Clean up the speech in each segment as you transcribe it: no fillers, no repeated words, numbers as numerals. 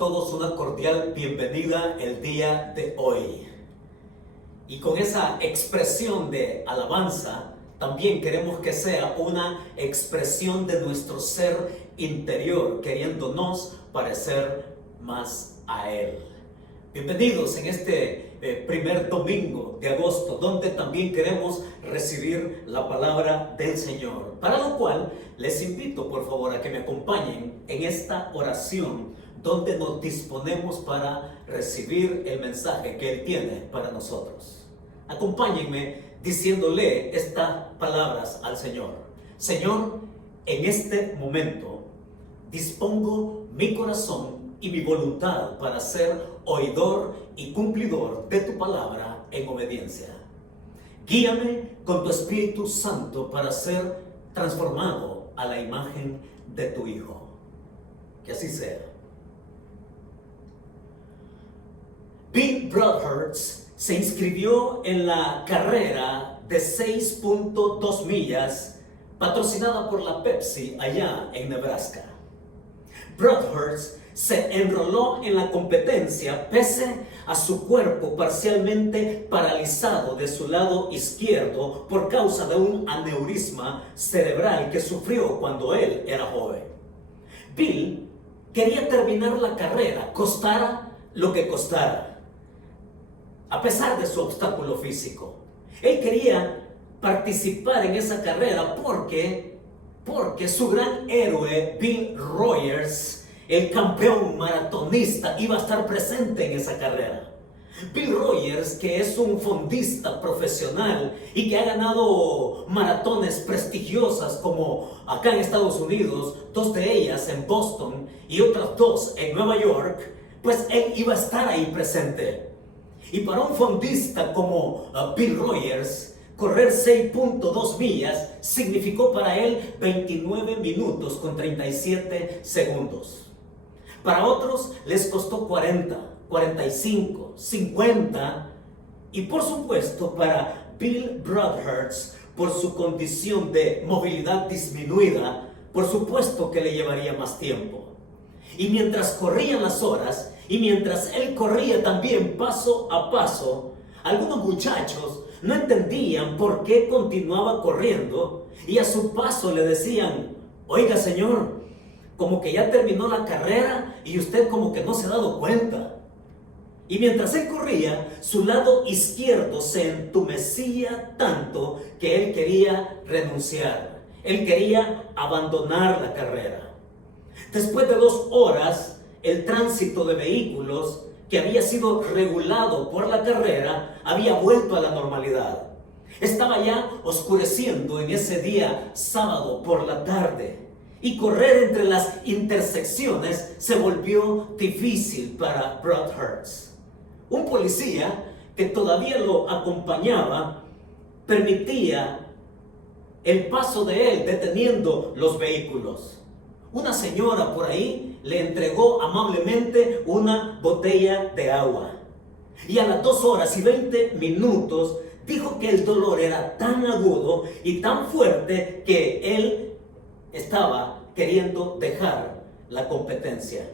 todos una cordial bienvenida el día de hoy. Y con esa expresión de alabanza, también queremos que sea una expresión de nuestro ser interior, queriéndonos parecer más a Él. Bienvenidos en este primer domingo de agosto, donde también queremos recibir la palabra del Señor. Para lo cual, les invito por favor a que me acompañen en esta oración, donde nos disponemos para recibir el mensaje que Él tiene para nosotros. Acompáñenme diciéndole estas palabras al Señor. Señor, en este momento dispongo mi corazón y mi voluntad para ser oidor y cumplidor de tu palabra en obediencia. Guíame con tu Espíritu Santo para ser transformado a la imagen de tu Hijo. Que así sea. Bill Broadhurst se inscribió en la carrera de 6.2 millas patrocinada por la Pepsi allá en Nebraska. Broadhurst se enroló en la competencia pese a su cuerpo parcialmente paralizado de su lado izquierdo por causa de un aneurisma cerebral que sufrió cuando él era joven. Bill quería terminar la carrera, costara lo que costara, a pesar de su obstáculo físico. Él quería participar en esa carrera porque su gran héroe, Bill Rogers, el campeón maratonista, iba a estar presente en esa carrera. Bill Rogers, que es un fondista profesional y que ha ganado maratones prestigiosas como acá en Estados Unidos, 2 de ellas en Boston y otras 2 en Nueva York, pues él iba a estar ahí presente. Y para un fondista como Bill Rogers, correr 6.2 millas significó para él 29 minutos con 37 segundos. Para otros les costó 40, 45, 50 y por supuesto para Bill Broadhurst, por su condición de movilidad disminuida, por supuesto que le llevaría más tiempo. Y mientras corrían las horas y mientras él corría también paso a paso, algunos muchachos no entendían por qué continuaba corriendo y a su paso le decían: oiga señor, como que ya terminó la carrera y usted como que no se ha dado cuenta. Y mientras él corría, su lado izquierdo se entumecía tanto que él quería renunciar. Él quería abandonar la carrera. Después de 2 horas, el tránsito de vehículos que había sido regulado por la carrera había vuelto a la normalidad. Estaba ya oscureciendo en ese día sábado por la tarde. Y correr entre las intersecciones se volvió difícil para Broadhurst. Un policía que todavía lo acompañaba permitía el paso de él deteniendo los vehículos. Una señora por ahí le entregó amablemente una botella de agua. Y a las 2 horas y 20 minutos dijo que el dolor era tan agudo y tan fuerte que él estaba queriendo dejar la competencia.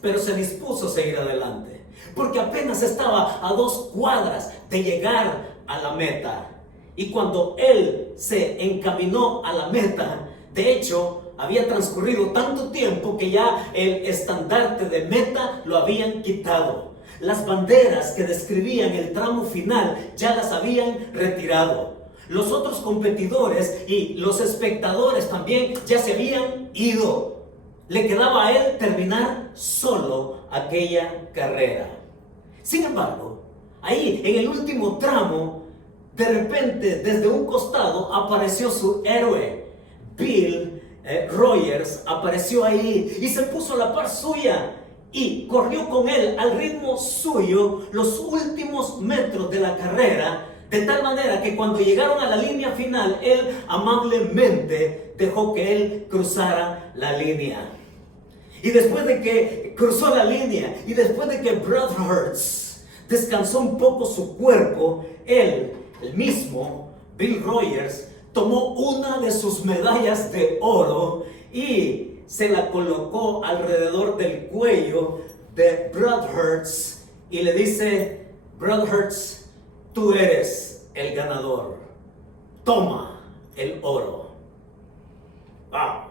Pero se dispuso a seguir adelante, porque apenas estaba a 2 cuadras de llegar a la meta. Y cuando él se encaminó a la meta, de hecho, había transcurrido tanto tiempo que ya el estandarte de meta lo habían quitado. Las banderas que describían el tramo final ya las habían retirado. Los otros competidores y los espectadores también ya se habían ido. Le quedaba a él terminar solo aquella carrera. Sin embargo, ahí en el último tramo, de repente desde un costado apareció su héroe. Bill Rogers apareció ahí y se puso a la par suya y corrió con él al ritmo suyo los últimos metros de la carrera. De tal manera que cuando llegaron a la línea final, él amablemente dejó que él cruzara la línea. Y después de que cruzó la línea y después de que Broadhurst descansó un poco su cuerpo, él, el mismo Bill Rogers, tomó una de sus medallas de oro y se la colocó alrededor del cuello de Brad Hertz y le dice: Brad Hertz, tú eres el ganador, toma el oro. ¡Wow!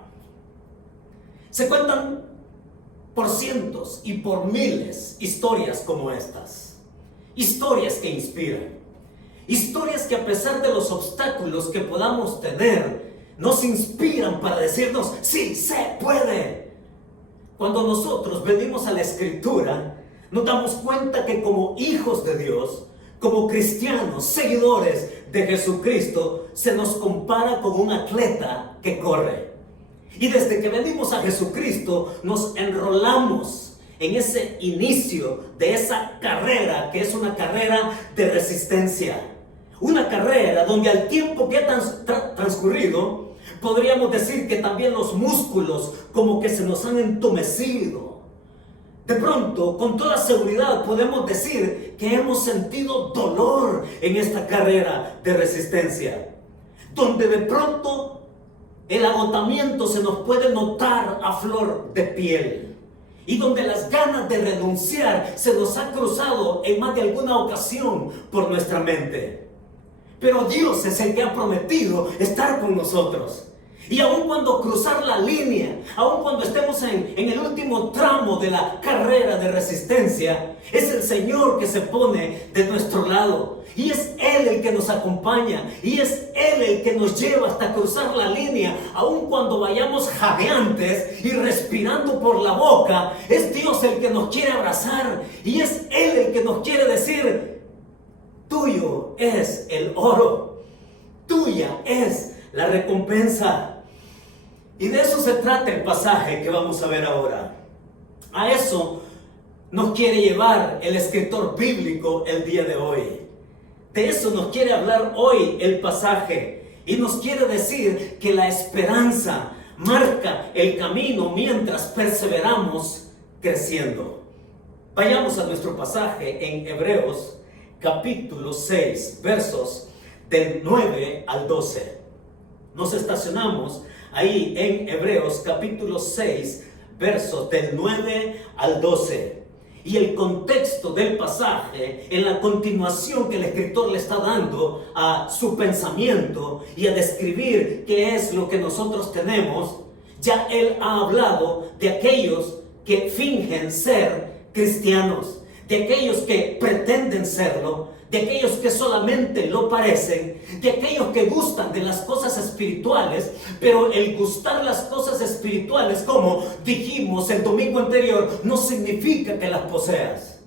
Se cuentan por cientos y por miles historias como estas, historias que inspiran, historias que a pesar de los obstáculos que podamos tener, nos inspiran para decirnos: sí, se puede. Cuando nosotros venimos a la Escritura, nos damos cuenta que como hijos de Dios, como cristianos, seguidores de Jesucristo, se nos compara con un atleta que corre. Y desde que venimos a Jesucristo, nos enrolamos en ese inicio de esa carrera, que es una carrera de resistencia. Una carrera donde al tiempo que ha transcurrido, podríamos decir que también los músculos como que se nos han entumecido. De pronto, con toda seguridad podemos decir que hemos sentido dolor en esta carrera de resistencia, donde de pronto el agotamiento se nos puede notar a flor de piel, y donde las ganas de renunciar se nos ha cruzado en más de alguna ocasión por nuestra mente. Pero Dios es el que ha prometido estar con nosotros. Y aun cuando cruzar la línea, aun cuando estemos en el último tramo de la carrera de resistencia, es el Señor que se pone de nuestro lado. Y es Él el que nos acompaña. Y es Él el que nos lleva hasta cruzar la línea. Aun cuando vayamos jadeantes y respirando por la boca, es Dios el que nos quiere abrazar. Y es Él el que nos quiere decir: tuyo es el oro, tuya es la recompensa. Y de eso se trata el pasaje que vamos a ver ahora. A eso nos quiere llevar el escritor bíblico el día de hoy. De eso nos quiere hablar hoy el pasaje. Y nos quiere decir que la esperanza marca el camino mientras perseveramos creciendo. Vayamos a nuestro pasaje en Hebreos capítulo 6, versos del 9 al 12. Nos estacionamos ahí en Hebreos capítulo 6, versos del 9 al 12. Y el contexto del pasaje, en la continuación que el escritor le está dando a su pensamiento y a describir qué es lo que nosotros tenemos, ya él ha hablado de aquellos que fingen ser cristianos, de aquellos que pretenden serlo, de aquellos que solamente lo parecen, de aquellos que gustan de las cosas espirituales, pero el gustar las cosas espirituales, como dijimos el domingo anterior, no significa que las poseas.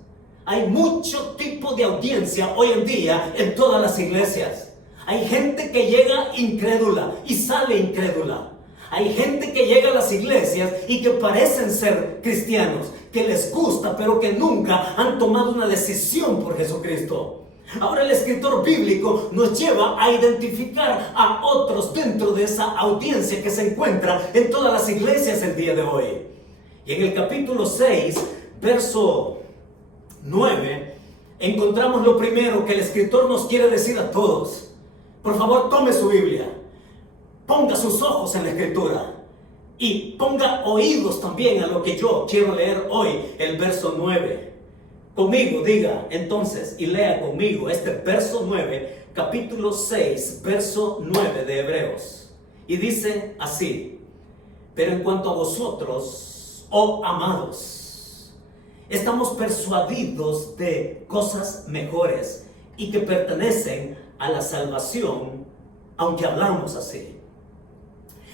Hay mucho tipo de audiencia hoy en día en todas las iglesias. Hay gente que llega incrédula y sale incrédula. Hay gente que llega a las iglesias y que parecen ser cristianos, que les gusta, pero que nunca han tomado una decisión por Jesucristo. Ahora el escritor bíblico nos lleva a identificar a otros dentro de esa audiencia que se encuentra en todas las iglesias el día de hoy. Y en el capítulo 6, verso 9, encontramos lo primero que el escritor nos quiere decir a todos. Por favor, tome su Biblia, ponga sus ojos en la escritura y ponga oídos también a lo que yo quiero leer hoy, el verso 9. Conmigo diga entonces y lea conmigo este verso 9, capítulo 6, verso 9 de Hebreos. Y dice así: pero en cuanto a vosotros, oh amados, estamos persuadidos de cosas mejores y que pertenecen a la salvación, aunque hablamos así.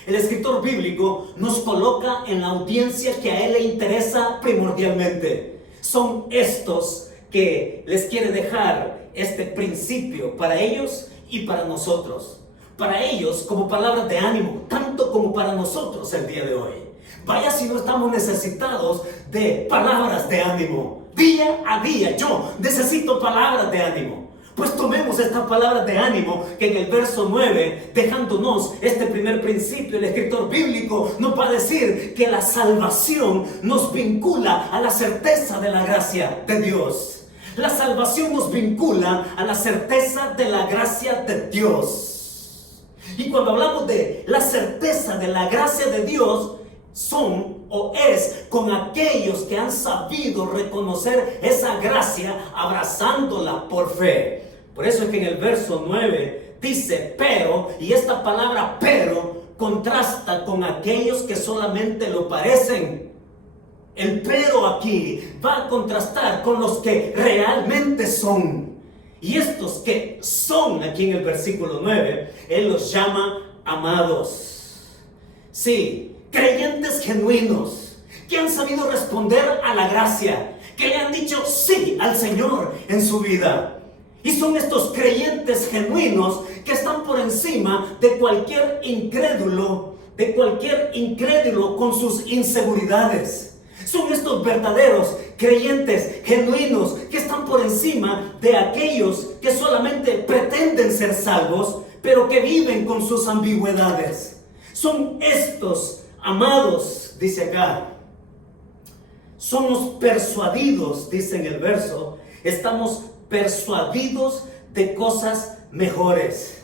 El escritor bíblico nos coloca en la audiencia que a él le interesa primordialmente. Son estos que les quiere dejar este principio para ellos y para nosotros. Para ellos como palabras de ánimo, tanto como para nosotros el día de hoy. Vaya si no estamos necesitados de palabras de ánimo. Día a día yo necesito palabras de ánimo. Pues tomemos estas palabras de ánimo que en el verso 9, dejándonos este primer principio, el escritor bíblico nos va a decir que la salvación nos vincula a la certeza de la gracia de Dios. La salvación nos vincula a la certeza de la gracia de Dios. Y cuando hablamos de la certeza de la gracia de Dios, son o es con aquellos que han sabido reconocer esa gracia, abrazándola por fe. Por eso es que en el verso 9 dice pero, y esta palabra pero contrasta con aquellos que solamente lo parecen. El pero aquí va a contrastar con los que realmente son. Y estos que son, aquí en el versículo 9, Él los llama amados. Sí, creyentes genuinos, que han sabido responder a la gracia, que le han dicho sí al Señor en su vida. Y son estos creyentes genuinos que están por encima de cualquier incrédulo con sus inseguridades. Son estos verdaderos creyentes genuinos que están por encima de aquellos que solamente pretenden ser salvos, pero que viven con sus ambigüedades. Son estos amados, dice acá. Somos persuadidos, dice en el verso, estamos persuadidos de cosas mejores.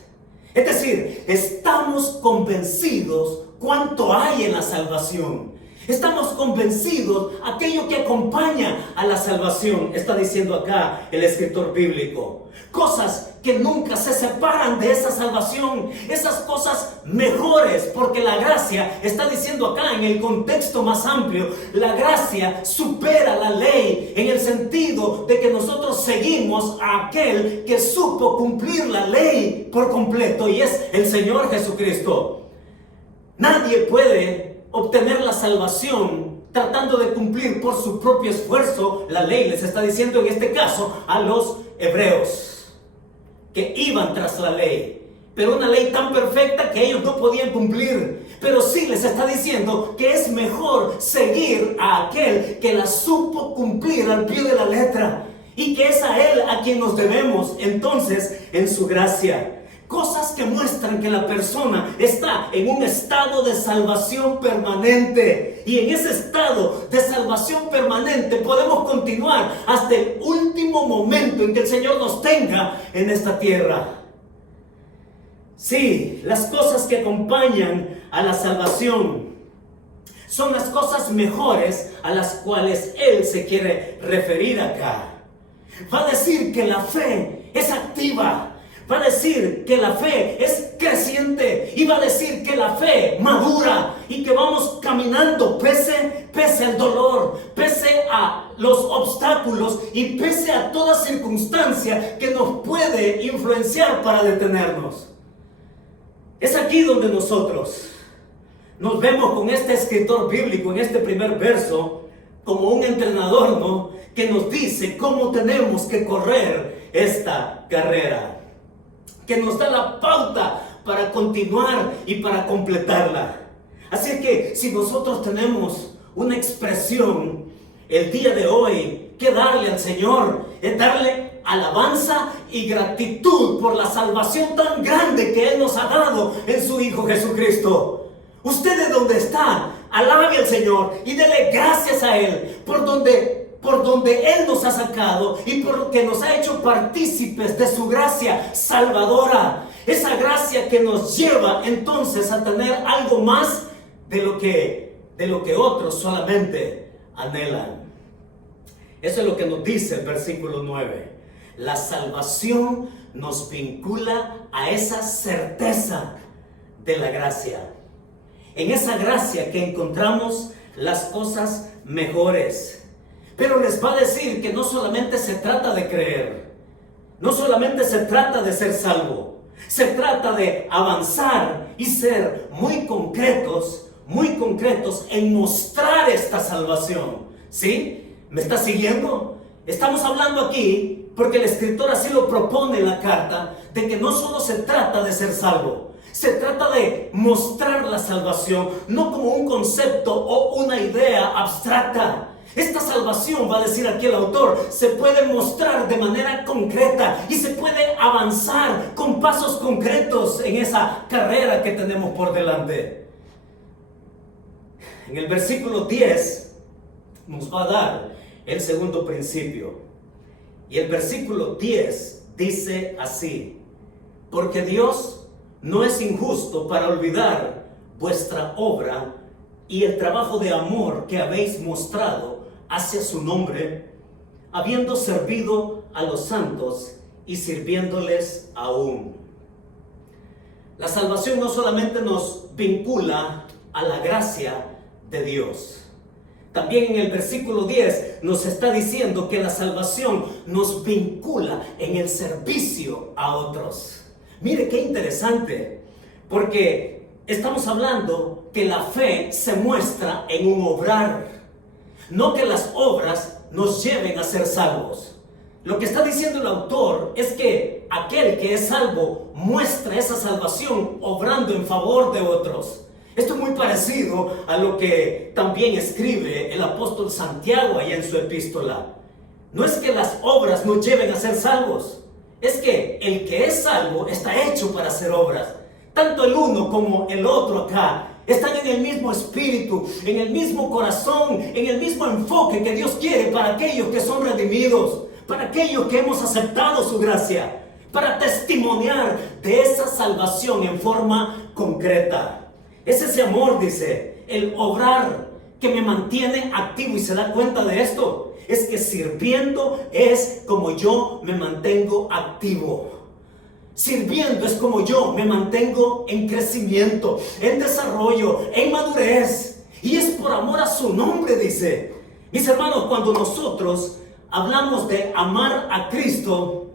Es decir, estamos convencidos cuánto hay en la salvación. Estamos convencidos aquello que acompaña a la salvación, está diciendo acá el escritor bíblico. Cosas que nunca se separan de esa salvación, esas cosas mejores, porque la gracia, está diciendo acá en el contexto más amplio, la gracia supera la ley en el sentido de que nosotros seguimos a aquel que supo cumplir la ley por completo y es el Señor Jesucristo. Nadie puede obtener la salvación tratando de cumplir por su propio esfuerzo la ley. Les está diciendo en este caso a los hebreos que iban tras la ley, pero una ley tan perfecta que ellos no podían cumplir. Pero sí les está diciendo que es mejor seguir a aquel que la supo cumplir al pie de la letra y que es a Él a quien nos debemos entonces en su gracia. Cosas que muestran que la persona está en un estado de salvación permanente. Y en ese estado de salvación permanente podemos continuar hasta el último momento en que el Señor nos tenga en esta tierra. Sí, las cosas que acompañan a la salvación son las cosas mejores a las cuales Él se quiere referir acá. Va a decir que la fe es activa. Va a decir que la fe es creciente y va a decir que la fe madura y que vamos caminando pese al dolor, pese a los obstáculos y pese a toda circunstancia que nos puede influenciar para detenernos. Es aquí donde nosotros nos vemos con este escritor bíblico en este primer verso como un entrenador, ¿no?, que nos dice cómo tenemos que correr esta carrera, que nos da la pauta para continuar y para completarla. Así que si nosotros tenemos una expresión el día de hoy que darle al Señor, es darle alabanza y gratitud por la salvación tan grande que Él nos ha dado en su Hijo Jesucristo. Usted de donde está, alabe al Señor y dele gracias a Él por donde Él nos ha sacado y porque nos ha hecho partícipes de su gracia salvadora. Esa gracia que nos lleva entonces a tener algo más de lo que otros solamente anhelan. Eso es lo que nos dice el versículo 9. La salvación nos vincula a esa certeza de la gracia. En esa gracia que encontramos las cosas mejores. Pero les va a decir que no solamente se trata de creer, no solamente se trata de ser salvo, se trata de avanzar y ser muy concretos en mostrar esta salvación. ¿Sí? ¿Me está siguiendo? Estamos hablando aquí porque el escritor así lo propone en la carta, de que no solo se trata de ser salvo, se trata de mostrar la salvación, no como un concepto o una idea abstracta. Esta salvación, va a decir aquí el autor, se puede mostrar de manera concreta y se puede avanzar con pasos concretos en esa carrera que tenemos por delante. En el versículo 10 nos va a dar el segundo principio. Y el versículo 10 dice así: porque Dios no es injusto para olvidar vuestra obra y el trabajo de amor que habéis mostrado hacia su nombre, habiendo servido a los santos y sirviéndoles aún. La salvación no solamente nos vincula a la gracia de Dios. También en el versículo 10 nos está diciendo que la salvación nos vincula en el servicio a otros. Mire qué interesante, porque estamos hablando que la fe se muestra en un obrar, no que las obras nos lleven a ser salvos. Lo que está diciendo el autor es que aquel que es salvo muestra esa salvación obrando en favor de otros. Esto es muy parecido a lo que también escribe el apóstol Santiago allá en su epístola. No es que las obras nos lleven a ser salvos, es que el que es salvo está hecho para hacer obras. Tanto el uno como el otro acá están en el mismo espíritu, en el mismo corazón, en el mismo enfoque que Dios quiere para aquellos que son redimidos, para aquellos que hemos aceptado su gracia, para testimoniar de esa salvación en forma concreta. Es ese amor, dice, el obrar que me mantiene activo, y se da cuenta de esto. Es que sirviendo es como yo me mantengo activo. Sirviendo es como yo me mantengo en crecimiento, en desarrollo, en madurez. Y es por amor a su nombre, dice. Mis hermanos, cuando nosotros hablamos de amar a Cristo,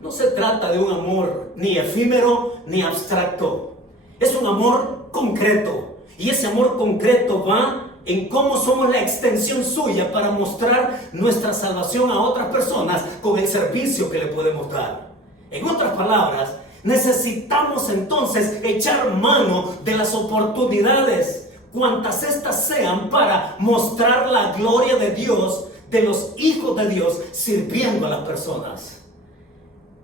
no se trata de un amor ni efímero ni abstracto. Es un amor concreto. Y ese amor concreto va en cómo somos la extensión suya para mostrar nuestra salvación a otras personas con el servicio que le podemos dar. En otras palabras, necesitamos entonces echar mano de las oportunidades, cuantas éstas sean, para mostrar la gloria de Dios, de los hijos de Dios, sirviendo a las personas.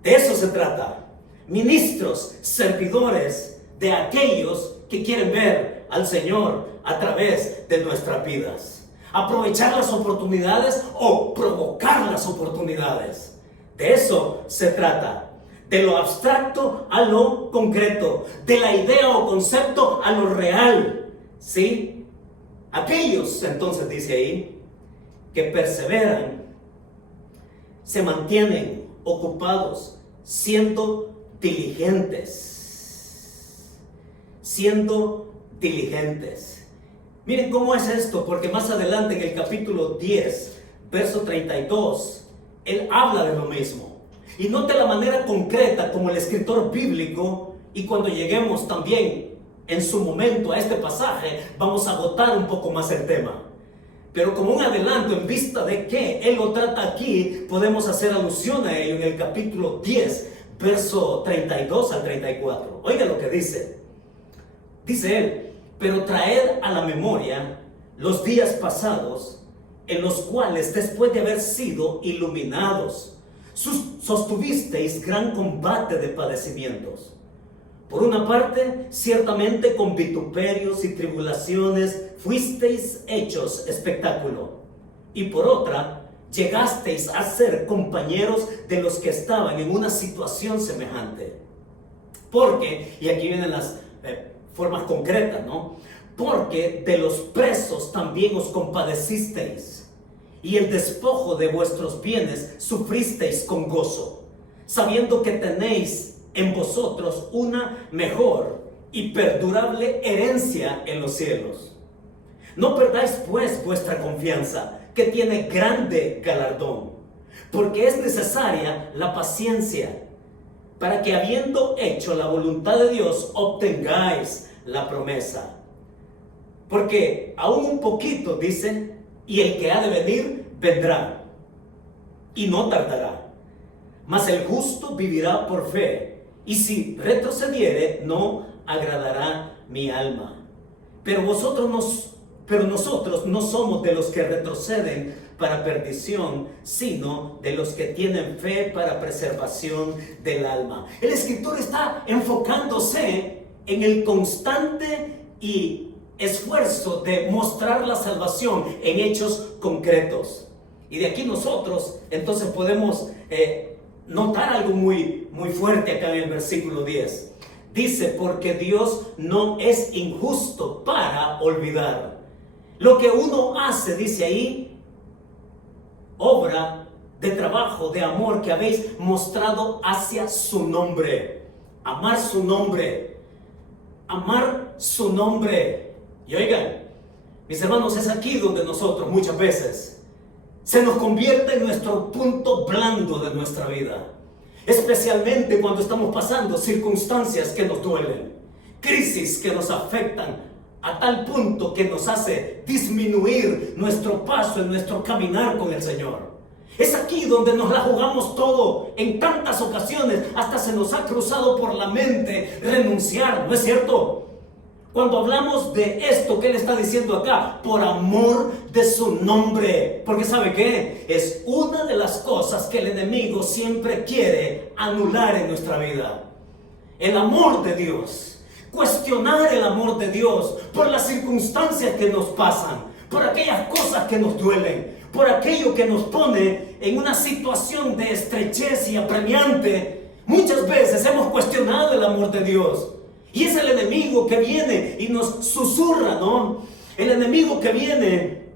De eso se trata. Ministros, servidores de aquellos que quieren ver al Señor a través de nuestras vidas. Aprovechar las oportunidades o provocar las oportunidades. De eso se trata. De lo abstracto a lo concreto. De la idea o concepto a lo real. ¿Sí? Aquellos, entonces dice ahí, que perseveran, se mantienen ocupados, siendo diligentes. Siendo diligentes. Miren cómo es esto, porque más adelante en el capítulo 10, verso 32, él habla de lo mismo. Y note la manera concreta como el escritor bíblico, y cuando lleguemos también en su momento a este pasaje, vamos a agotar un poco más el tema. Pero como un adelanto en vista de que él lo trata aquí, podemos hacer alusión a ello en el capítulo 10, verso 32 al 34. Oiga lo que dice. Dice él: pero traed a la memoria los días pasados, en los cuales, después de haber sido iluminados, sostuvisteis gran combate de padecimientos. Por una parte, ciertamente con vituperios y tribulaciones fuisteis hechos espectáculo, y por otra, llegasteis a ser compañeros de los que estaban en una situación semejante. Porque, y aquí vienen las formas concretas, ¿no? Porque de los presos también os compadecisteis, y el despojo de vuestros bienes sufristeis con gozo, sabiendo que tenéis en vosotros una mejor y perdurable herencia en los cielos. No perdáis pues vuestra confianza, que tiene grande galardón, porque es necesaria la paciencia, para que, habiendo hecho la voluntad de Dios, obtengáis la promesa. Porque aún un poquito, dice, y el que ha de venir vendrá, y no tardará. Mas el justo vivirá por fe, y si retrocediere, no agradará mi alma. Pero nosotros no somos de los que retroceden para perdición, sino de los que tienen fe para preservación del alma. El escritor está enfocándose en el constante y esfuerzo de mostrar la salvación en hechos concretos. Y de aquí nosotros entonces podemos notar algo muy fuerte acá en el versículo 10. Dice, porque Dios no es injusto para olvidar. Lo que uno hace, dice ahí, obra de trabajo, de amor que habéis mostrado hacia su nombre. Amar su nombre. Amar su nombre. Y oigan, mis hermanos, es aquí donde nosotros muchas veces se nos convierte en nuestro punto blando de nuestra vida. Especialmente cuando estamos pasando circunstancias que nos duelen, crisis que nos afectan a tal punto que nos hace disminuir nuestro paso en nuestro caminar con el Señor. Es aquí donde nos la jugamos todo. En tantas ocasiones hasta se nos ha cruzado por la mente renunciar, ¿no es cierto? Cuando hablamos de esto que Él está diciendo acá, por amor de su nombre. Porque ¿sabe qué? Es una de las cosas que el enemigo siempre quiere anular en nuestra vida. El amor de Dios. Cuestionar el amor de Dios por las circunstancias que nos pasan, por aquellas cosas que nos duelen, por aquello que nos pone en una situación de estrechez y apremiante. Muchas veces hemos cuestionado el amor de Dios. Y es el enemigo que viene y nos susurra, ¿no? El enemigo que viene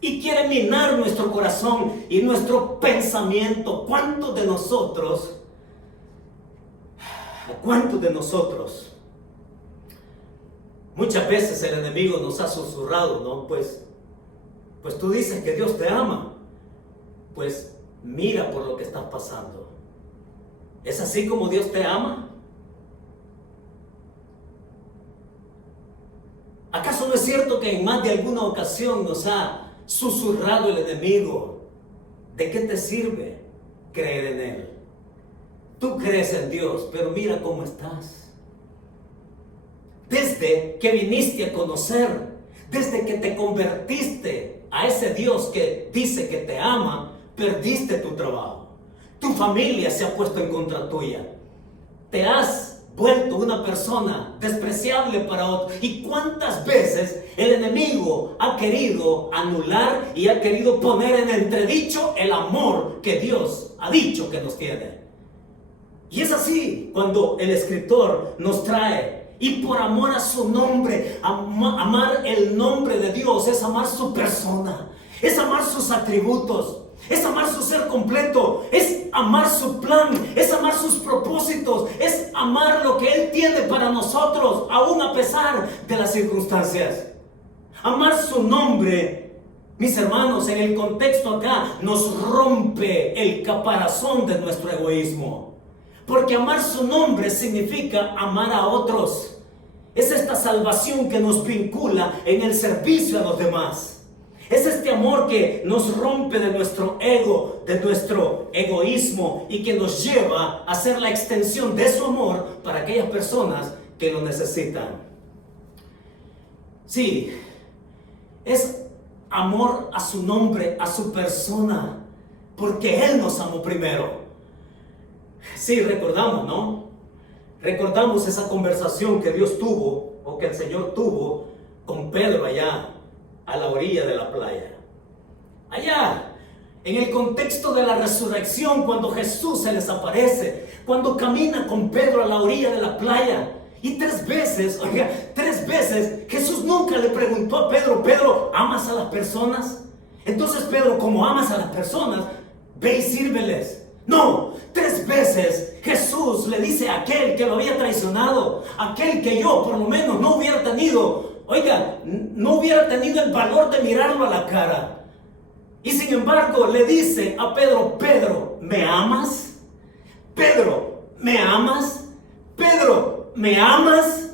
y quiere minar nuestro corazón y nuestro pensamiento. ¿Cuántos de nosotros muchas veces el enemigo nos ha susurrado, ¿no? Pues tú dices que Dios te ama. Pues mira por lo que estás pasando. ¿Es así como Dios te ama? ¿Acaso no es cierto que en más de alguna ocasión nos ha susurrado el enemigo? ¿De qué te sirve creer en Él? Tú crees en Dios, pero mira cómo estás. Desde que viniste a conocer, desde que te convertiste a ese Dios que dice que te ama, perdiste tu trabajo. Tu familia se ha puesto en contra tuya. Te has vuelto una persona despreciable para otros. ¿Y cuántas veces el enemigo ha querido anular y ha querido poner en entredicho el amor que Dios ha dicho que nos tiene? Y es así cuando el escritor nos trae, y por amor a su nombre, amar el nombre de Dios es amar su persona, es amar sus atributos, es amar su ser completo, es amar su plan, es amar sus propósitos, es amar lo que Él tiene para nosotros, aún a pesar de las circunstancias. Amar su nombre, mis hermanos, en el contexto acá, nos rompe el caparazón de nuestro egoísmo. Porque amar su nombre significa amar a otros. Es esta salvación que nos vincula en el servicio a los demás. Es este amor que nos rompe de nuestro ego, de nuestro egoísmo, y que nos lleva a ser la extensión de su amor para aquellas personas que lo necesitan. Sí, es amor a su nombre, a su persona, porque Él nos amó primero. Sí, recordamos, ¿no? Recordamos esa conversación que Dios tuvo, o que el Señor tuvo con Pedro allá a la orilla de la playa. Allá, en el contexto de la resurrección, cuando Jesús se les aparece, cuando camina con Pedro a la orilla de la playa. Y 3 veces, oiga, 3 veces, Jesús nunca le preguntó a Pedro: Pedro, ¿amas a las personas? Entonces Pedro, como amas a las personas, ve y sírveles. No, 3 veces Jesús le dice a aquel que lo había traicionado, aquel que yo por lo menos no hubiera tenido, oiga, no hubiera tenido el valor de mirarlo a la cara. Y sin embargo le dice a Pedro: Pedro, ¿me amas? Pedro, ¿me amas? Pedro, ¿me amas?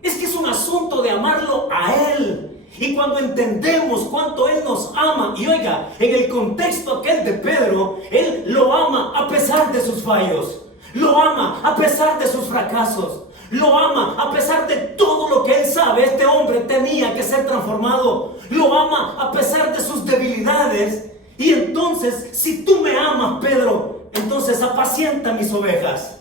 Es que es un asunto de amarlo a Él. Y cuando entendemos cuánto Él nos ama, y oiga, en el contexto aquel de Pedro, Él lo ama a pesar de sus fallos, lo ama a pesar de sus fracasos, lo ama a pesar de todo lo que Él sabe. Este hombre tenía que ser transformado. Lo ama a pesar de sus debilidades. Y entonces, si tú me amas, Pedro, entonces apacienta mis ovejas.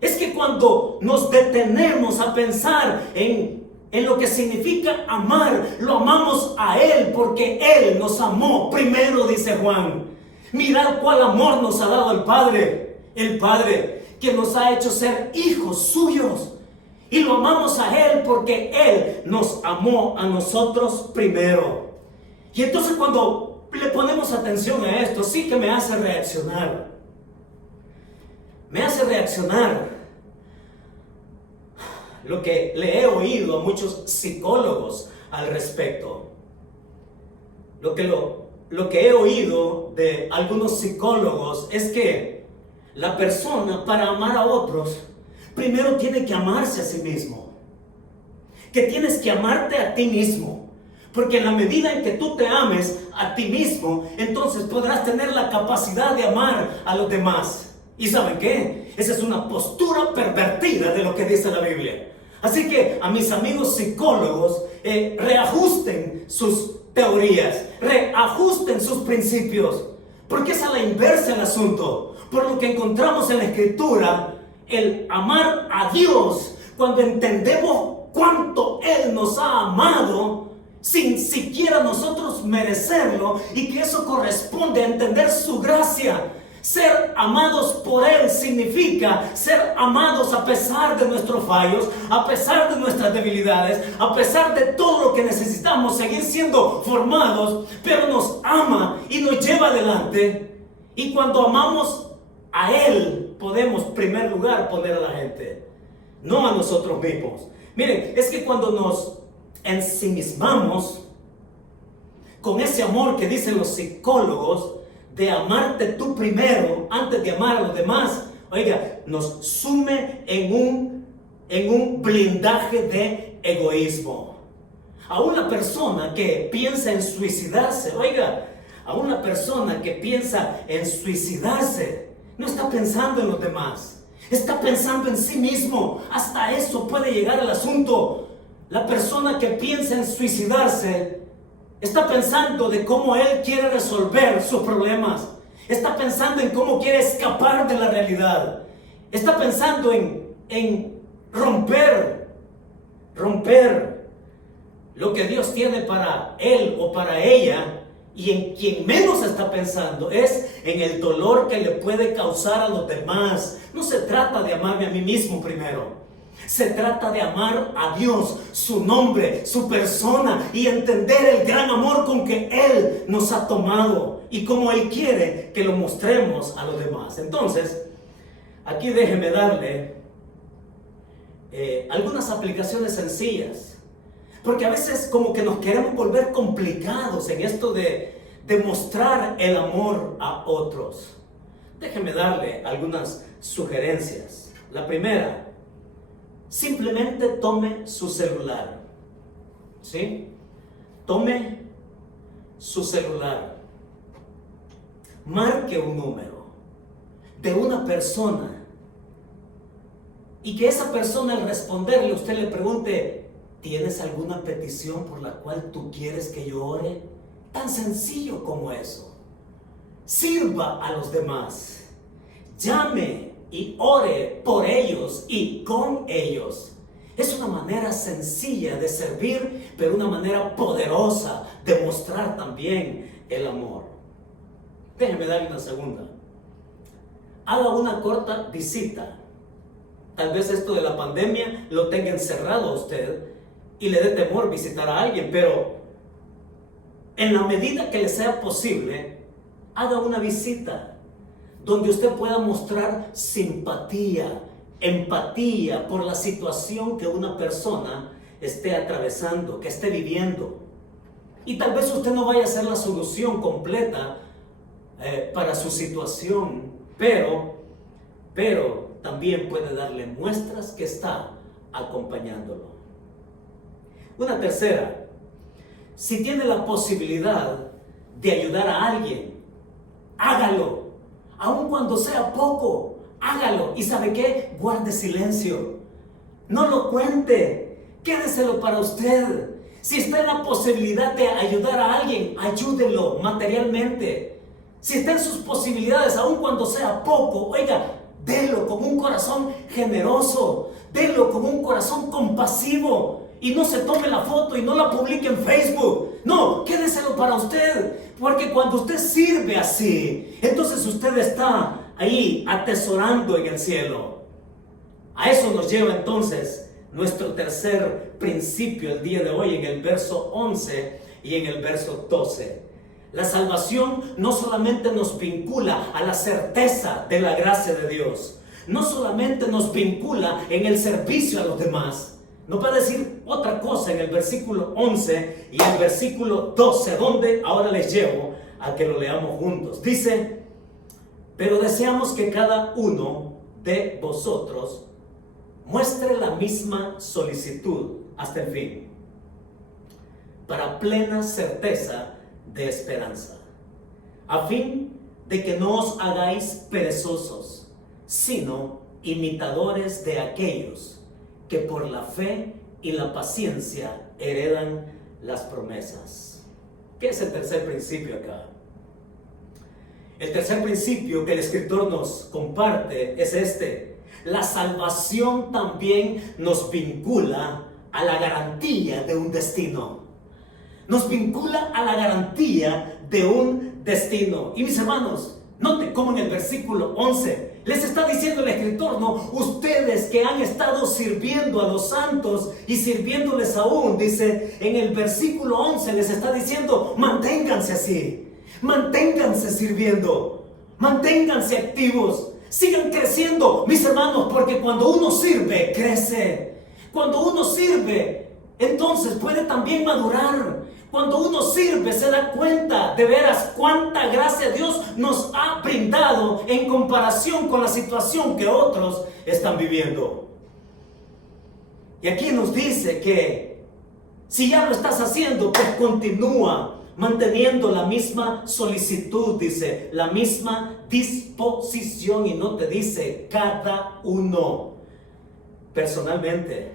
Es que cuando nos detenemos a pensar en lo que significa amar, lo amamos a Él porque Él nos amó primero, dice Juan. Mirad cuál amor nos ha dado el Padre que nos ha hecho ser hijos suyos. Y lo amamos a Él porque Él nos amó a nosotros primero. Y entonces cuando le ponemos atención a esto, sí que me hace reaccionar. Me hace reaccionar lo que le he oído a muchos psicólogos al respecto. Lo que he oído de algunos psicólogos es que la persona, para amar a otros, primero tiene que amarse a sí mismo. Que tienes que amarte a ti mismo. Porque en la medida en que tú te ames a ti mismo, entonces podrás tener la capacidad de amar a los demás. ¿Y saben qué? Esa es una postura pervertida de lo que dice la Biblia. Así que a mis amigos psicólogos, reajusten sus teorías, reajusten sus principios, porque es a la inversa el asunto. Por lo que encontramos en la Escritura, el amar a Dios, cuando entendemos cuánto Él nos ha amado, sin siquiera nosotros merecerlo, y que eso corresponde a entender su gracia. Ser amados por Él significa ser amados a pesar de nuestros fallos, a pesar de nuestras debilidades, a pesar de todo lo que necesitamos seguir siendo formados, pero nos ama y nos lleva adelante. Y cuando amamos a Él, podemos en primer lugar poner a la gente, no a nosotros mismos. Miren, es que cuando nos ensimismamos con ese amor que dicen los psicólogos, de amarte tú primero antes de amar a los demás, oiga, nos sume en un blindaje de egoísmo. A una persona que piensa en suicidarse, oiga, a una persona que piensa en suicidarse, no está pensando en los demás, está pensando en sí mismo. Hasta eso puede llegar el asunto. La persona que piensa en suicidarse está pensando de cómo él quiere resolver sus problemas. Está pensando en cómo quiere escapar de la realidad. Está pensando en romper lo que Dios tiene para él o para ella. Y en quien menos está pensando es en el dolor que le puede causar a los demás. No se trata de amarme a mí mismo primero. Se trata de amar a Dios, su nombre, su persona, y entender el gran amor con que Él nos ha tomado y cómo Él quiere que lo mostremos a los demás. Entonces, aquí déjeme darle algunas aplicaciones sencillas, porque a veces como que nos queremos volver complicados en esto de demostrar el amor a otros. Déjeme darle algunas sugerencias. La primera: simplemente tome su celular, ¿sí? Tome su celular, marque un número de una persona y que esa persona, al responderle, usted le pregunte: ¿tienes alguna petición por la cual tú quieres que yo ore? Tan sencillo como eso. Sirva a los demás, llame y ore por ellos y con ellos. Es una manera sencilla de servir, pero una manera poderosa de mostrar también el amor. Déjeme darle una segunda. Haga una corta visita. Tal vez esto de la pandemia lo tenga encerrado a usted y le dé temor visitar a alguien, pero en la medida que le sea posible, haga una visita donde usted pueda mostrar simpatía, empatía por la situación que una persona esté atravesando, que esté viviendo. Y tal vez usted no vaya a ser la solución completa para su situación, pero también puede darle muestras que está acompañándolo. Una tercera: si tiene la posibilidad de ayudar a alguien, hágalo. Aun cuando sea poco, hágalo. ¿Y sabe qué? Guarde silencio. No lo cuente. Quédeselo para usted. Si está en la posibilidad de ayudar a alguien, ayúdelo materialmente. Si está en sus posibilidades, aun cuando sea poco, oiga, délo con un corazón generoso. Délo con un corazón compasivo. Y no se tome la foto y no la publique en Facebook. No, quédeselo para usted. Porque cuando usted sirve así, entonces usted está ahí atesorando en el cielo. A eso nos lleva entonces nuestro tercer principio el día de hoy en el verso 11 y en el verso 12. La salvación no solamente nos vincula a la certeza de la gracia de Dios, no solamente nos vincula en el servicio a los demás. Nos va a decir otra cosa en el versículo 11 y el versículo 12, donde ahora les llevo a que lo leamos juntos. Dice: pero deseamos que cada uno de vosotros muestre la misma solicitud hasta el fin, para plena certeza de esperanza, a fin de que no os hagáis perezosos, sino imitadores de aquellos que por la fe y la paciencia heredan las promesas. ¿Qué es el tercer principio acá? El tercer principio que el escritor nos comparte es este: la salvación también nos vincula a la garantía de un destino. Nos vincula a la garantía de un destino. Y mis hermanos, noten cómo en el versículo 11 les está diciendo el escritor, no, ustedes que han estado sirviendo a los santos y sirviéndoles aún, dice en el versículo 11, les está diciendo: manténganse así, manténganse sirviendo, manténganse activos, sigan creciendo, mis hermanos, porque cuando uno sirve, crece. Cuando uno sirve, entonces puede también madurar. Cuando uno sirve, se da cuenta de veras cuánta gracia Dios nos ha brindado en comparación con la situación que otros están viviendo. Y aquí nos dice que si ya lo estás haciendo, pues continúa manteniendo la misma solicitud, dice, la misma disposición, y no te dice cada uno personalmente.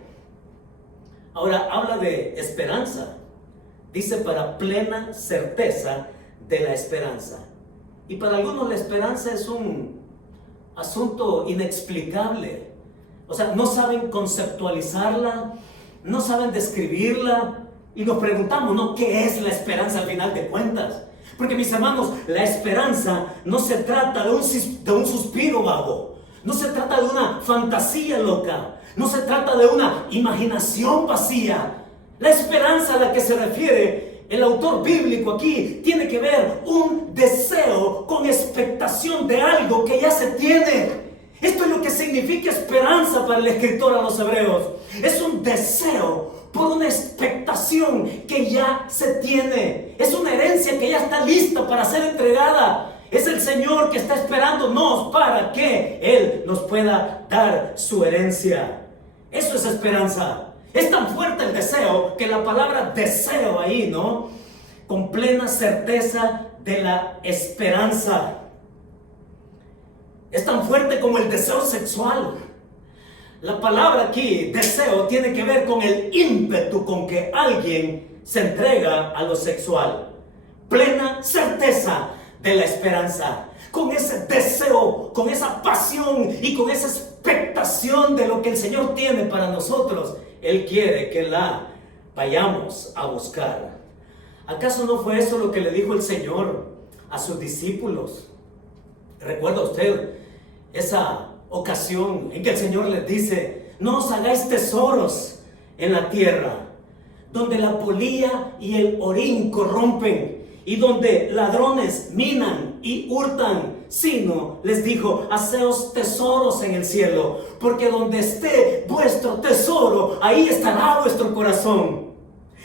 Ahora habla de esperanza. Dice para plena certeza de la esperanza. Y para algunos la esperanza es un asunto inexplicable. O sea, no saben conceptualizarla, no saben describirla. Y nos preguntamos, ¿no? ¿Qué es la esperanza al final de cuentas? Porque mis hermanos, la esperanza no se trata de un suspiro vago. No se trata de una fantasía loca. No se trata de una imaginación vacía. La esperanza a la que se refiere el autor bíblico aquí tiene que ver un deseo con expectación de algo que ya se tiene. Esto es lo que significa esperanza para el escritor a los hebreos. Es un deseo por una expectación que ya se tiene. Es una herencia que ya está lista para ser entregada. Es el Señor que está esperándonos para que Él nos pueda dar su herencia. Eso es esperanza. Es tan fuerte el deseo que la palabra deseo ahí, ¿no? Con plena certeza de la esperanza. Es tan fuerte como el deseo sexual. La palabra aquí, deseo, tiene que ver con el ímpetu con que alguien se entrega a lo sexual. Plena certeza de la esperanza. Con ese deseo, con esa pasión y con esa expectación de lo que el Señor tiene para nosotros. Él quiere que la vayamos a buscar. ¿Acaso no fue eso lo que le dijo el Señor a sus discípulos? ¿Recuerda usted esa ocasión en que el Señor les dice: no os hagáis tesoros en la tierra, donde la polilla y el orín corrompen, y donde ladrones minan y hurtan? Sino, les dijo, haceos tesoros en el cielo, porque donde esté vuestro tesoro, ahí estará vuestro corazón.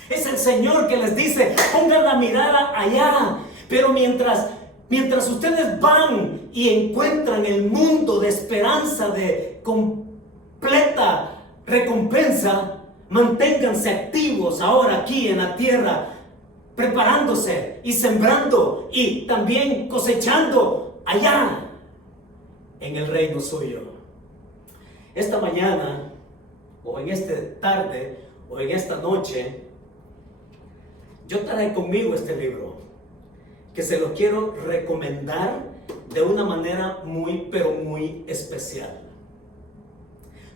Es el Señor que les dice: pongan la mirada allá. Pero mientras ustedes van y encuentran el mundo de esperanza, de completa recompensa, manténganse activos ahora aquí en la tierra, preparándose y sembrando y también cosechando allá en el reino suyo. Esta mañana, o en esta tarde, o en esta noche, yo traje conmigo este libro, que se lo quiero recomendar de una manera muy, pero muy especial.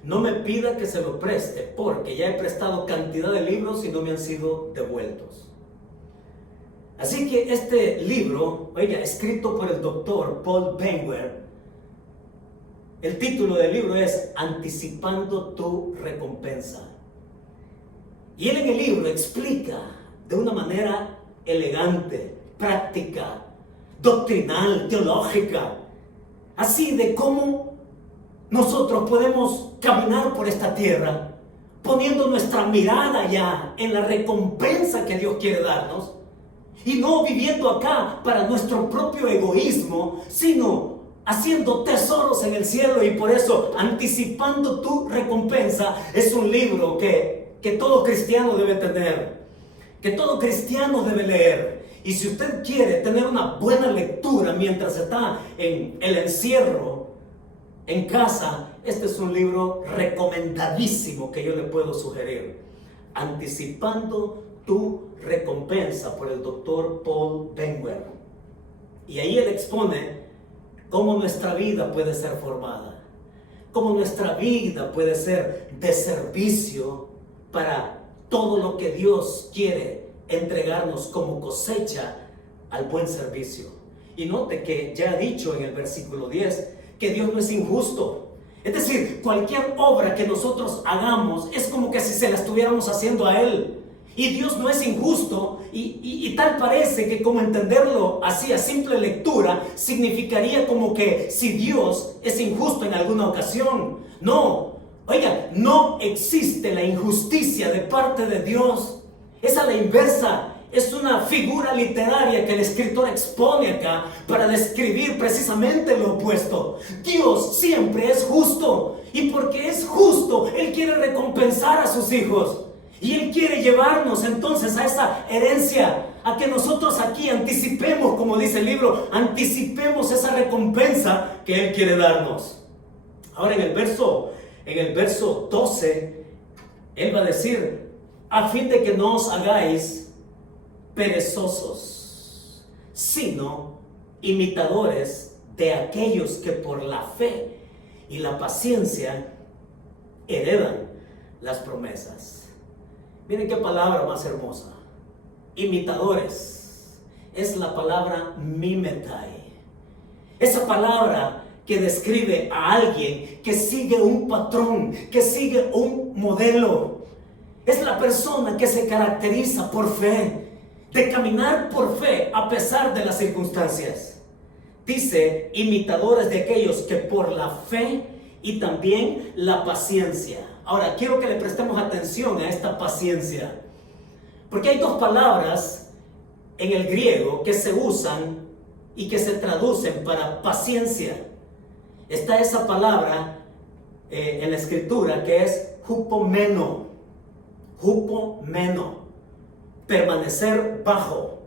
No me pida que se lo preste, porque ya he prestado cantidad de libros y no me han sido devueltos. Así que este libro, oiga, escrito por el doctor Paul Benware, El título del libro es Anticipando tu recompensa. Y él en el libro explica de una manera elegante, práctica, doctrinal, teológica, así de cómo nosotros podemos caminar por esta tierra poniendo nuestra mirada ya en la recompensa que Dios quiere darnos y no viviendo acá para nuestro propio egoísmo, sino haciendo tesoros en el cielo. Y por eso Anticipando tu recompensa es un libro que todo cristiano debe tener, que todo cristiano debe leer. Y si usted quiere tener una buena lectura mientras está en el encierro en casa, este es un libro recomendadísimo que yo le puedo sugerir. Anticipando tu recompensa, por el doctor Paul Benwell. Y ahí él expone cómo nuestra vida puede ser formada, cómo nuestra vida puede ser de servicio para todo lo que Dios quiere entregarnos como cosecha al buen servicio. Y note que ya ha dicho en el versículo 10 que Dios no es injusto. Es decir, cualquier obra que nosotros hagamos es como que si se la estuviéramos haciendo a Él. Y Dios no es injusto, y tal parece que como entenderlo así a simple lectura significaría como que si Dios es injusto en alguna ocasión. No, oiga, no existe la injusticia de parte de Dios. Es a la inversa. Es una figura literaria que el escritor expone acá para describir precisamente lo opuesto. Dios siempre es justo, y porque es justo, Él quiere recompensar a sus hijos. Y Él quiere llevarnos entonces a esa herencia, a que nosotros aquí anticipemos, como dice el libro, anticipemos esa recompensa que Él quiere darnos. Ahora en el verso 12, Él va a decir, a fin de que no os hagáis perezosos, sino imitadores de aquellos que por la fe y la paciencia heredan las promesas. Miren qué palabra más hermosa. Imitadores. Es la palabra mimetai. Esa palabra que describe a alguien que sigue un patrón, que sigue un modelo. Es la persona que se caracteriza por fe, de caminar por fe a pesar de las circunstancias. Dice, imitadores de aquellos que por la fe y también la paciencia. Ahora, quiero que le prestemos atención a esta paciencia, porque hay dos palabras en el griego que se usan y que se traducen para paciencia. Está esa palabra en la escritura que es hupomeno, permanecer bajo,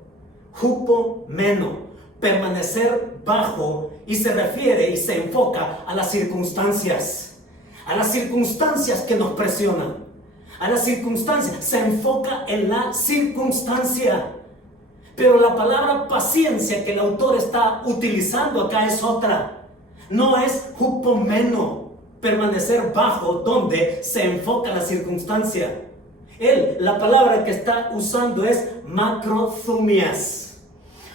hupomeno, permanecer bajo, y se refiere y se enfoca a las circunstancias que nos presionan, a las circunstancias, se enfoca en la circunstancia. Pero la palabra paciencia que el autor está utilizando acá es otra. No es hupomeno, permanecer bajo, donde se enfoca la circunstancia. La palabra que está usando es macrothumias.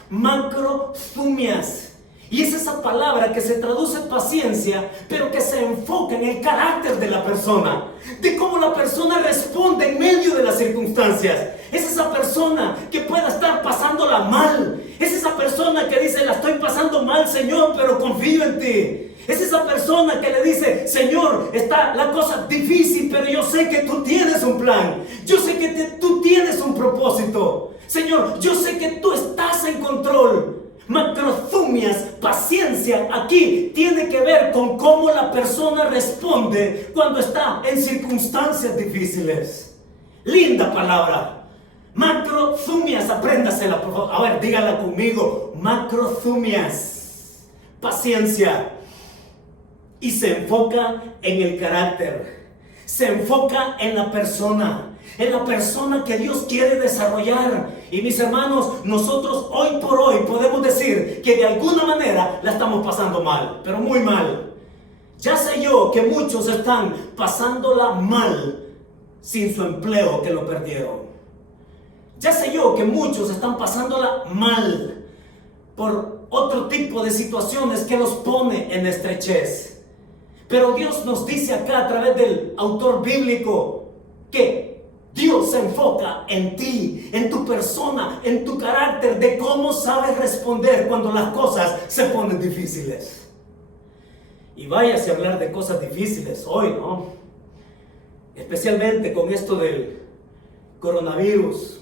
Macrothumias. Y es esa palabra que se traduce paciencia, pero que se enfoca en el carácter de la persona, de cómo la persona responde en medio de las circunstancias. Es esa persona que pueda estar pasándola mal. Es esa persona que dice, la estoy pasando mal, Señor, pero confío en ti. Es esa persona que le dice, Señor, está la cosa difícil, pero yo sé que tú tienes un plan. Yo sé que tú tienes un propósito. Señor, yo sé que tú estás en control. Macrothumias, paciencia, aquí tiene que ver con cómo la persona responde cuando está en circunstancias difíciles. Linda palabra. Macrothumias, apréndasela, por favor. A ver, dígala conmigo. Macrothumias, paciencia. Y se enfoca en el carácter, se enfoca en la persona que Dios quiere desarrollar. Y mis hermanos, nosotros hoy por hoy podemos decir que de alguna manera la estamos pasando mal, pero muy mal. Ya sé yo que muchos están pasándola mal sin su empleo, que lo perdieron. Ya sé yo que muchos están pasándola mal por otro tipo de situaciones que los pone en estrechez. Pero Dios nos dice acá a través del autor bíblico que Dios se enfoca en ti, en tu persona, en tu carácter, de cómo sabes responder cuando las cosas se ponen difíciles. Y váyase a hablar de cosas difíciles hoy, ¿no? Especialmente con esto del coronavirus.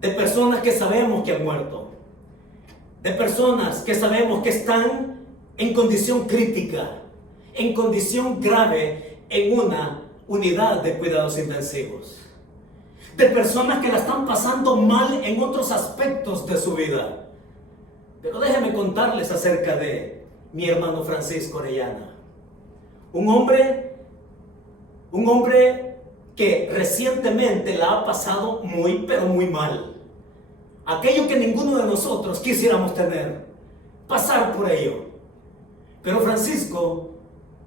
De personas que sabemos que han muerto. De personas que sabemos que están en condición crítica, en condición grave, en una unidad de cuidados intensivos. De personas que la están pasando mal en otros aspectos de su vida. Pero déjenme contarles acerca de mi hermano Francisco Orellana. Un hombre que recientemente la ha pasado muy, pero muy mal. Aquello que ninguno de nosotros quisiéramos tener, pasar por ello. Pero Francisco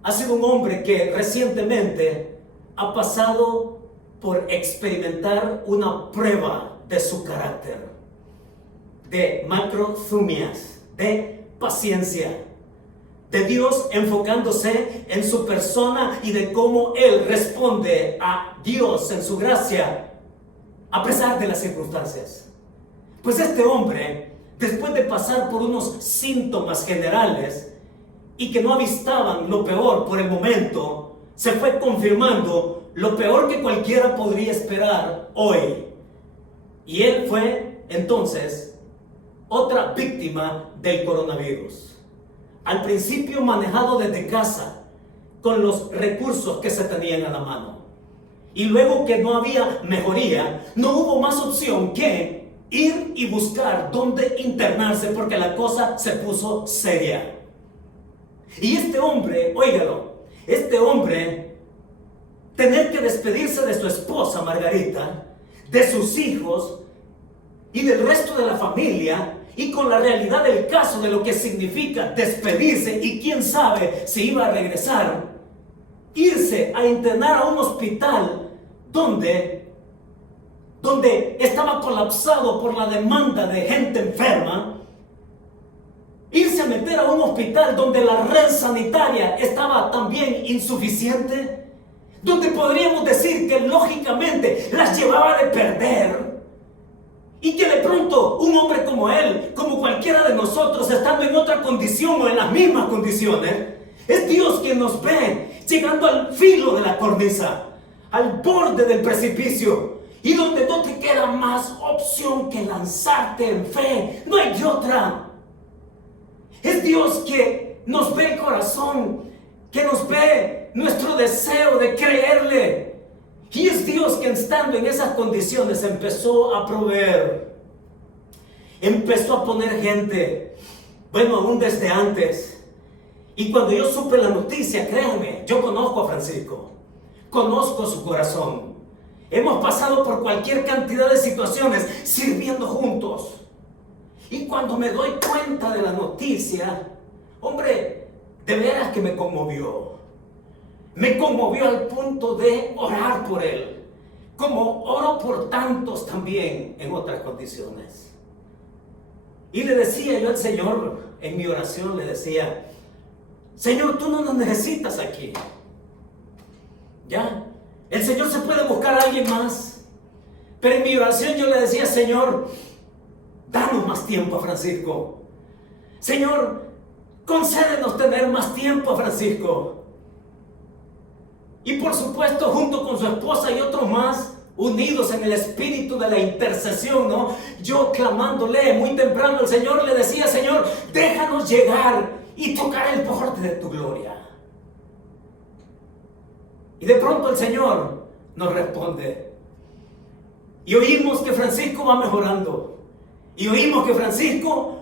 ha sido un hombre que recientemente ha pasado por experimentar una prueba de su carácter, de macrothumias, de paciencia, de Dios enfocándose en su persona y de cómo Él responde a Dios en su gracia a pesar de las circunstancias. Pues este hombre, después de pasar por unos síntomas generales y que no avistaban lo peor por el momento, se fue confirmando lo peor que cualquiera podría esperar hoy. Y él fue entonces otra víctima del coronavirus. Al principio manejado desde casa, con los recursos que se tenían a la mano. Y luego que no había mejoría, no hubo más opción que ir y buscar dónde internarse porque la cosa se puso seria. Y este hombre, óigalo, este hombre, tener que despedirse de su esposa Margarita, de sus hijos y del resto de la familia, y con la realidad del caso de lo que significa despedirse y quién sabe si iba a regresar, irse a internar a un hospital donde estaba colapsado por la demanda de gente enferma, irse a meter a un hospital donde la red sanitaria estaba también insuficiente, donde podríamos decir que lógicamente las llevaba de perder. Y que de pronto un hombre como él, como cualquiera de nosotros, estando en otra condición o en las mismas condiciones, es Dios quien nos ve llegando al filo de la cornisa, al borde del precipicio, y donde no te queda más opción que lanzarte en fe. No hay otra. Es Dios que nos ve el corazón, que nos ve nuestro deseo de creerle. Y es Dios que estando en esas condiciones empezó a proveer, empezó a poner gente, bueno, aún desde antes. Y cuando yo supe la noticia, créanme, yo conozco a Francisco, conozco su corazón. Hemos pasado por cualquier cantidad de situaciones sirviendo juntos. Y cuando me doy cuenta de la noticia, hombre, de veras que me conmovió. Me conmovió al punto de orar por él, como oro por tantos también en otras condiciones. Y le decía yo al Señor, en mi oración le decía, Señor, tú no nos necesitas aquí. Ya, el Señor se puede buscar a alguien más. Pero en mi oración yo le decía, Señor, danos más tiempo a Francisco. Señor, concédenos tener más tiempo a Francisco. Y por supuesto, junto con su esposa y otros más, unidos en el espíritu de la intercesión, ¿no? Yo clamándole muy temprano al Señor, le decía, Señor, déjanos llegar y tocar el borde de tu gloria. Y de pronto el Señor nos responde. Y oímos que Francisco va mejorando. Y oímos que Francisco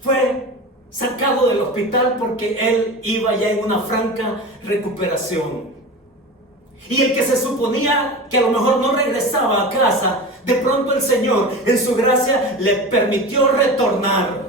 fue sacado del hospital porque él iba ya en una franca recuperación. Y el que se suponía que a lo mejor no regresaba a casa, de pronto el Señor en su gracia le permitió retornar.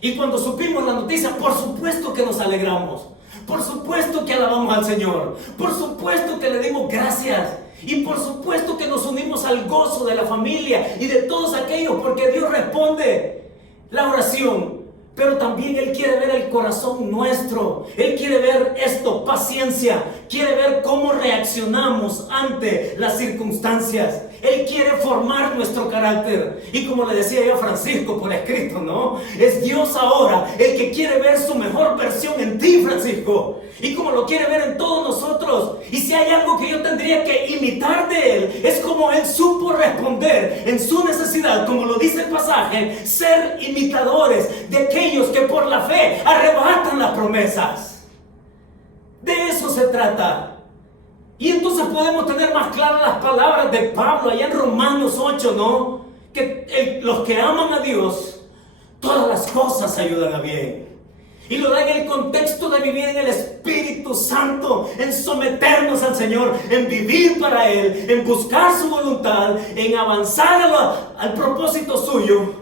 Y cuando supimos la noticia, por supuesto que nos alegramos, por supuesto que alabamos al Señor, por supuesto que le dimos gracias, y por supuesto que nos unimos al gozo de la familia y de todos aquellos, porque Dios responde la oración. Pero también Él quiere ver el corazón nuestro. Él quiere ver esto, paciencia. Quiere ver cómo reaccionamos ante las circunstancias. Él quiere formar nuestro carácter. Y como le decía yo a Francisco por escrito, ¿no? Es Dios ahora el que quiere ver su mejor versión en ti, Francisco. Y como lo quiere ver en todos nosotros. Y si hay algo que yo tendría que imitar de Él, es como Él supo responder en su necesidad, como lo dice el pasaje, ser imitadores de aquellos que por la fe arrebatan las promesas. De eso se trata. Y entonces podemos tener más claras las palabras de Pablo allá en Romanos 8, ¿no? Que los que aman a Dios, todas las cosas ayudan a bien. Y lo da en el contexto de vivir en el Espíritu Santo, en someternos al Señor, en vivir para Él, en buscar su voluntad, en avanzar al propósito suyo.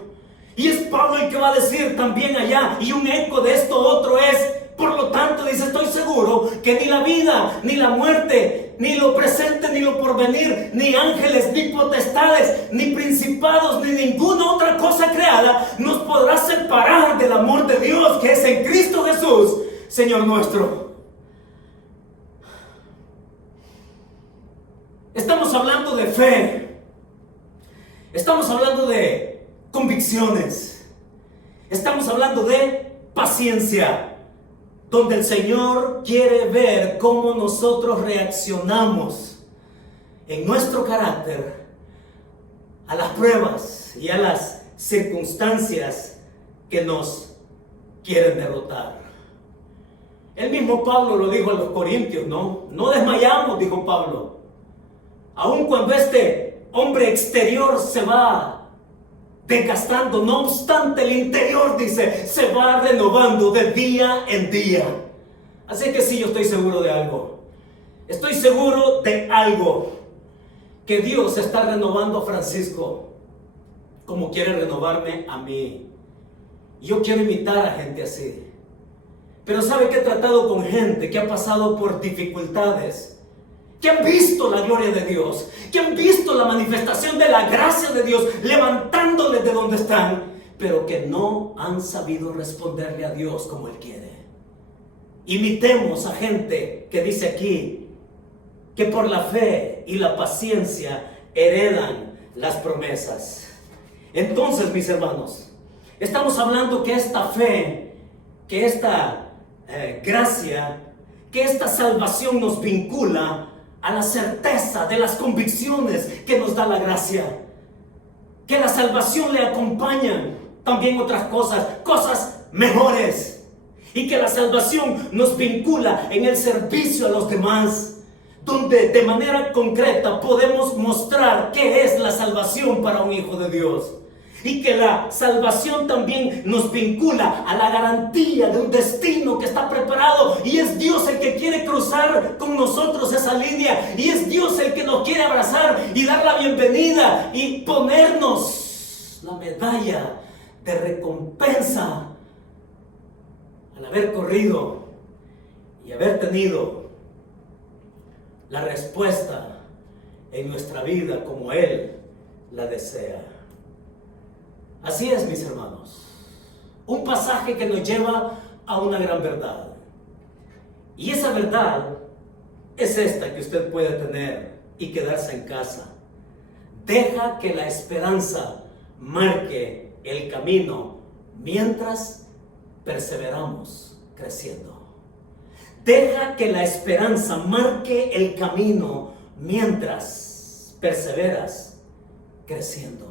Y es Pablo el que va a decir también allá, y un eco de esto otro es: por lo tanto, dice, estoy seguro que ni la vida, ni la muerte, ni lo presente, ni lo porvenir, ni ángeles, ni potestades, ni principados, ni ninguna otra cosa creada nos podrá separar del amor de Dios que es en Cristo Jesús, Señor nuestro. Estamos hablando de fe. Estamos hablando de convicciones. Estamos hablando de paciencia, donde el Señor quiere ver cómo nosotros reaccionamos en nuestro carácter a las pruebas y a las circunstancias que nos quieren derrotar. El mismo Pablo lo dijo a los corintios, ¿no? No desmayamos, dijo Pablo. Aun cuando este hombre exterior se va desgastando, no obstante el interior, dice, se va renovando de día en día. Así que sí, yo estoy seguro de algo. Estoy seguro de algo. Que Dios está renovando a Francisco como quiere renovarme a mí. Yo quiero imitar a gente así. Pero sabe que he tratado con gente que ha pasado por dificultades, que han visto la gloria de Dios, que han visto la manifestación de la gracia de Dios levantándoles de donde están, pero que no han sabido responderle a Dios como Él quiere. Imitemos a gente que dice aquí que por la fe y la paciencia heredan las promesas. Entonces, mis hermanos, estamos hablando que esta fe, que esta gracia, que esta salvación nos vincula a la certeza de las convicciones que nos da la gracia. Que la salvación le acompañan también otras cosas mejores. Y que la salvación nos vincula en el servicio a los demás, donde de manera concreta podemos mostrar qué es la salvación para un hijo de Dios. Y que la salvación también nos vincula a la garantía de un destino que está preparado. Y es Dios el que quiere cruzar con nosotros esa línea. Y es Dios el que nos quiere abrazar y dar la bienvenida y ponernos la medalla de recompensa al haber corrido y haber tenido la respuesta en nuestra vida como Él la desea. Así es, mis hermanos, un pasaje que nos lleva a una gran verdad. Y esa verdad es esta que usted puede tener y quedarse en casa. Deja que la esperanza marque el camino mientras perseveramos creciendo. Deja que la esperanza marque el camino mientras perseveras creciendo.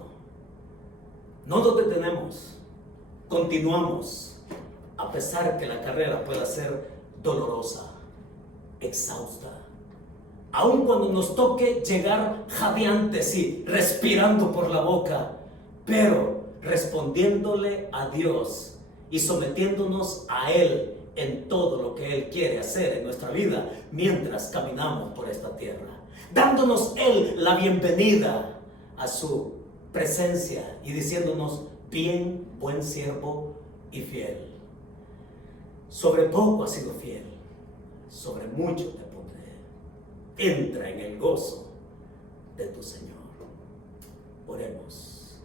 No nos detenemos, continuamos, a pesar que la carrera pueda ser dolorosa, exhausta. Aun cuando nos toque llegar jadeantes y respirando por la boca, pero respondiéndole a Dios y sometiéndonos a Él en todo lo que Él quiere hacer en nuestra vida mientras caminamos por esta tierra, dándonos Él la bienvenida a su presencia y diciéndonos: bien, buen siervo y fiel. Sobre poco has sido fiel, sobre mucho te pondré. Entra en el gozo de tu Señor. Oremos.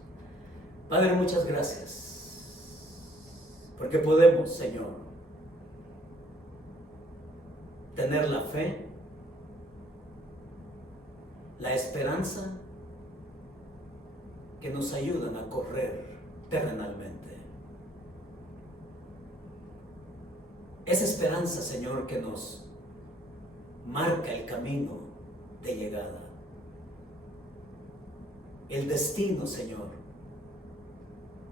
Padre, muchas gracias Porque podemos, Señor, tener la fe, la esperanza que nos ayudan a correr terrenalmente. Esa esperanza, Señor, que nos marca el camino de llegada. El destino, Señor,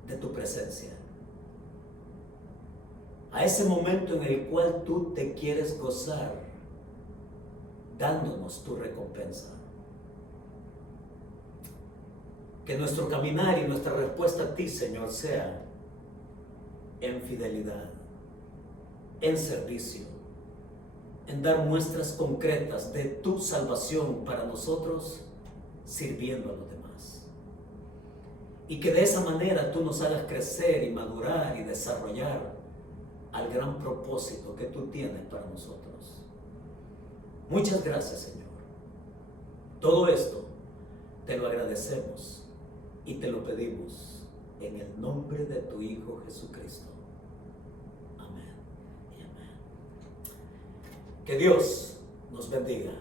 de tu presencia. A ese momento en el cual tú te quieres gozar, dándonos tu recompensa. Que nuestro caminar y nuestra respuesta a ti, Señor, sea en fidelidad, en servicio, en dar muestras concretas de tu salvación para nosotros, sirviendo a los demás. Y que de esa manera tú nos hagas crecer y madurar y desarrollar al gran propósito que tú tienes para nosotros. Muchas gracias, Señor. Todo esto te lo agradecemos y te lo pedimos en el nombre de tu Hijo Jesucristo. Amén y amén. Que Dios nos bendiga.